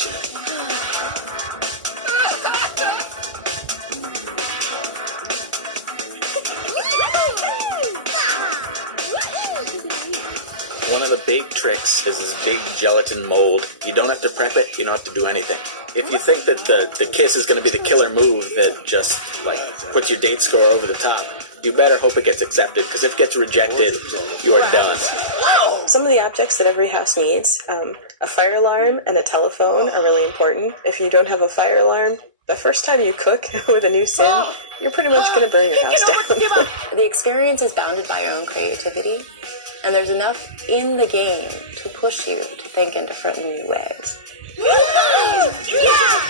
shit. One of the big tricks is this big gelatin mold. You don't have to prep it. You don't have to do anything. If you think that the kiss is going to be the killer move that just, like, puts your date score over the top, you better hope it gets accepted, because if it gets rejected, you are done. Some of the objects that every house needs, a fire alarm and a telephone are really important. If you don't have a fire alarm, the first time you cook with a new sim, you're pretty much going to burn your house down. The experience is bounded by your own creativity, and there's enough in the game to push you to think in different new ways. Yeah!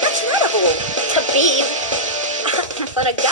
That's not a bull. Tabib. But a guy.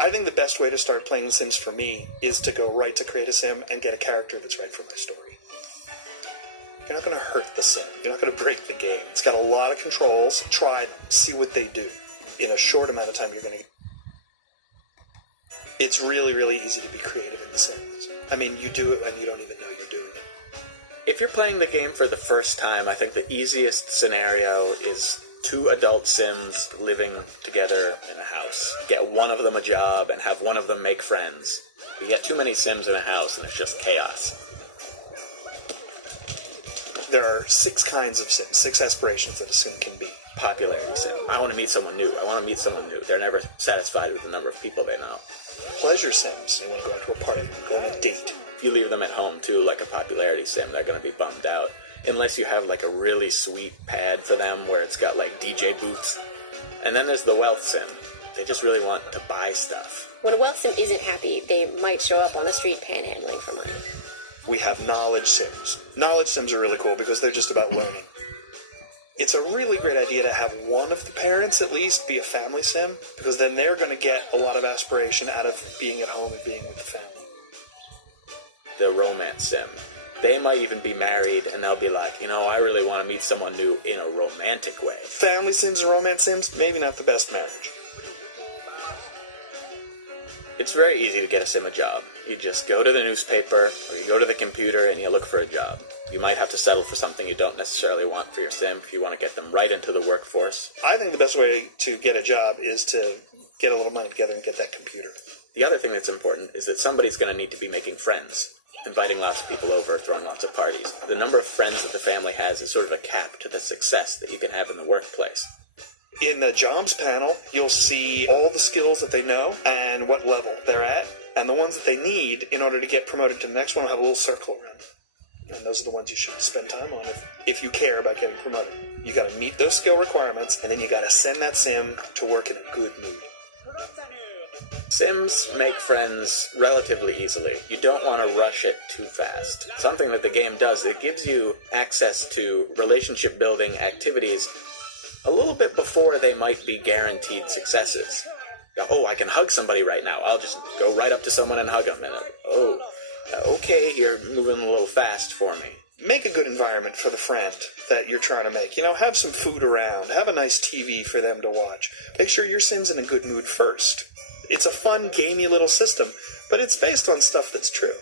I think the best way to start playing The Sims for me is to go right to create a sim and get a character that's right for my story. You're not going to hurt the sim. You're not going to break the game. It's got a lot of controls. Try them. See what they do. In a short amount of time, you're going to... It's really, really easy to be creative in The Sims. I mean, you do it and you don't even know you're doing it. If you're playing the game for the first time, I think the easiest scenario is 2 adult Sims living together in a house. Get one of them a job and have one of them make friends. You get too many Sims in a house and it's just chaos. There are 6 kinds of Sims, 6 aspirations that a Sim can be. Popularity Sim. I want to meet someone new. I want to meet someone new. They're never satisfied with the number of people they know. Pleasure Sims. They want to go out to a party, go on a date. If you leave them at home too, like a popularity Sim, they're going to be bummed out. Unless you have like a really sweet pad for them where it's got like DJ booths. And then there's the wealth Sim. They just really want to buy stuff. When a wealth sim isn't happy, they might show up on the street panhandling for money. We have knowledge Sims. Knowledge Sims are really cool because they're just about learning. It's a really great idea to have one of the parents at least be a family Sim, because then they're going to get a lot of aspiration out of being at home and being with the family. The romance Sim. They might even be married, and they'll be like, you know, I really want to meet someone new in a romantic way. Family Sims and romance Sims, maybe not the best marriage. It's very easy to get a Sim a job. You just go to the newspaper, or you go to the computer, and you look for a job. You might have to settle for something you don't necessarily want for your Sim if you want to get them right into the workforce. I think the best way to get a job is to get a little money together and get that computer. The other thing that's important is that somebody's going to need to be making friends. Inviting lots of people over, throwing lots of parties. The number of friends that the family has is sort of a cap to the success that you can have in the workplace. In the jobs panel, you'll see all the skills that they know and what level they're at, and the ones that they need in order to get promoted to the next one will have a little circle around them. And those are the ones you should spend time on if you care about getting promoted. You got to meet those skill requirements, and then you got to send that Sim to work in a good mood. Sims make friends relatively easily. You don't want to rush it too fast. Something that the game does, it gives you access to relationship-building activities a little bit before they might be guaranteed successes. Oh, I can hug somebody right now. I'll just go right up to someone and hug them. And, oh, Okay, you're moving a little fast for me. Make a good environment for the friend that you're trying to make. You know, have some food around. Have a nice TV for them to watch. Make sure your Sim's in a good mood first. It's a fun, gamey little system, but it's based on stuff that's true.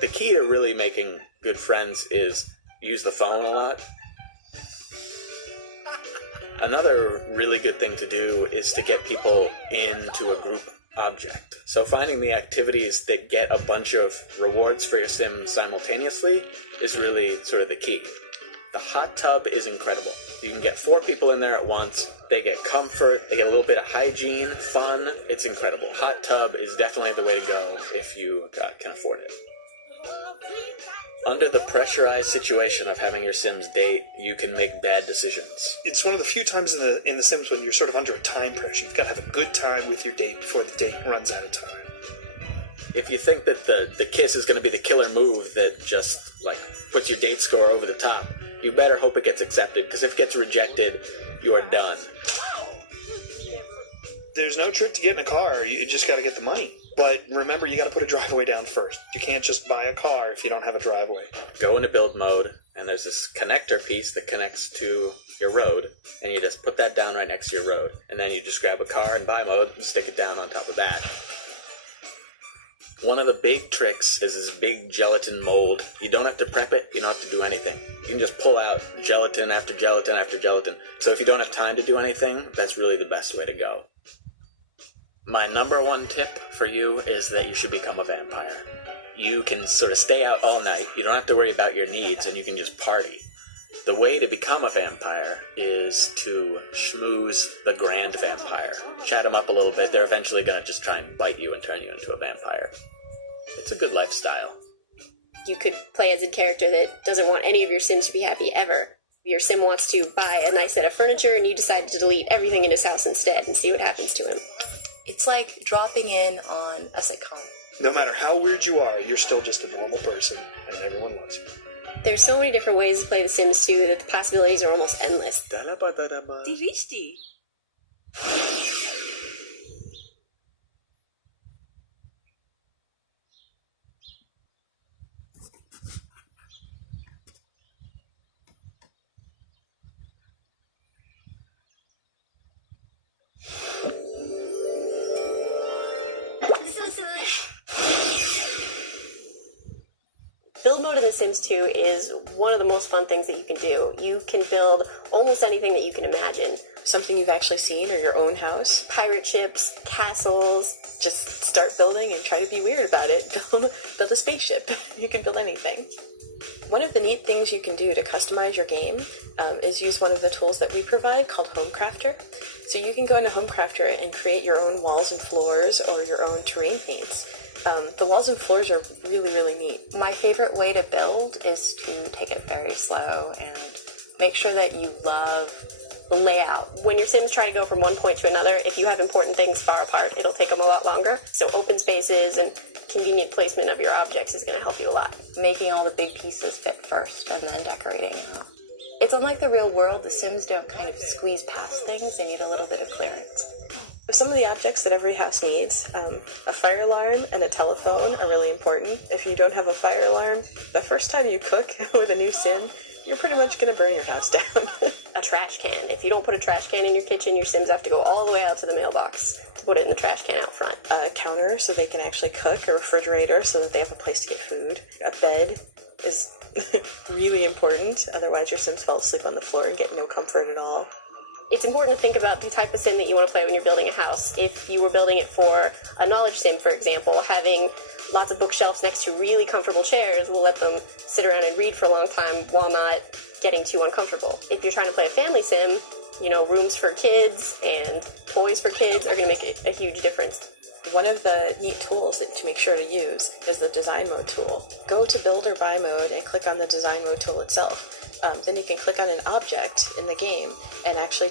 The key to really making good friends is use the phone a lot. Another really good thing to do is to get people into a group object. So finding the activities that get a bunch of rewards for your sim simultaneously is really sort of the key. The hot tub is incredible. You can get 4 people in there at once. They get comfort, they get a little bit of hygiene, fun. It's incredible. Hot tub is definitely the way to go if you can afford it. Under the pressurized situation of having your Sims date, you can make bad decisions. It's one of the few times in the Sims when you're sort of under a time pressure. You've got to have a good time with your date before the date runs out of time. If you think that the kiss is going to be the killer move that just, puts your date score over the top, you better hope it gets accepted, because if it gets rejected, you are done. There's no trick to getting a car. You just got to get the money. But remember, you got to put a driveway down first. You can't just buy a car if you don't have a driveway. Go into build mode, and there's this connector piece that connects to your road, and you just put that down right next to your road. And then you just grab a car in buy mode and stick it down on top of that. One of the big tricks is this big gelatin mold. You don't have to prep it, you don't have to do anything. You can just pull out gelatin after gelatin after gelatin. So if you don't have time to do anything, that's really the best way to go. My number one tip for you is that you should become a vampire. You can sort of stay out all night, you don't have to worry about your needs, and you can just party. The way to become a vampire is to schmooze the grand vampire. Chat them up a little bit, they're eventually going to just try and bite you and turn you into a vampire. It's a good lifestyle. You could play as a character that doesn't want any of your Sims to be happy ever. Your Sim wants to buy a nice set of furniture and you decide to delete everything in his house instead and see what happens to him. It's like dropping in on a sitcom. No matter how weird you are, you're still just a normal person, and everyone loves you. There's so many different ways to play The Sims 2 that the possibilities are almost endless. Diristi. Build mode in The Sims 2 is one of the most fun things that you can do. You can build almost anything that you can imagine. Something you've actually seen or your own house. Pirate ships, castles. Just start building and try to be weird about it. Build a spaceship. You can build anything. One of the neat things you can do to customize your game is use one of the tools that we provide called Homecrafter. So you can go into Homecrafter and create your own walls and floors or your own terrain paints. The walls and floors are really, really neat. My favorite way to build is to take it very slow and make sure that you love The layout. When your Sims try to go from one point to another, if you have important things far apart, it'll take them a lot longer. So open spaces and convenient placement of your objects is going to help you a lot. Making all the big pieces fit first and then decorating out. It's unlike the real world. The Sims don't kind of squeeze past things. They need a little bit of clearance. Some of the objects that every house needs, a fire alarm and a telephone are really important. If you don't have a fire alarm, the first time you cook with a new Sim, you're pretty much going to burn your house down. A trash can. If you don't put a trash can in your kitchen, your Sims have to go all the way out to the mailbox to put it in the trash can out front. A counter so they can actually cook, a refrigerator so that they have a place to get food. A bed is really important, otherwise your Sims fall asleep on the floor and get no comfort at all. It's important to think about the type of sim that you want to play when you're building a house. If you were building it for a knowledge sim, for example, having lots of bookshelves next to really comfortable chairs will let them sit around and read for a long time while not getting too uncomfortable. If you're trying to play a family sim, you know, rooms for kids and toys for kids are going to make a huge difference. One of the neat tools to make sure to use is the design mode tool. Go to build or buy mode and click on the design mode tool itself. Then you can click on an object in the game and actually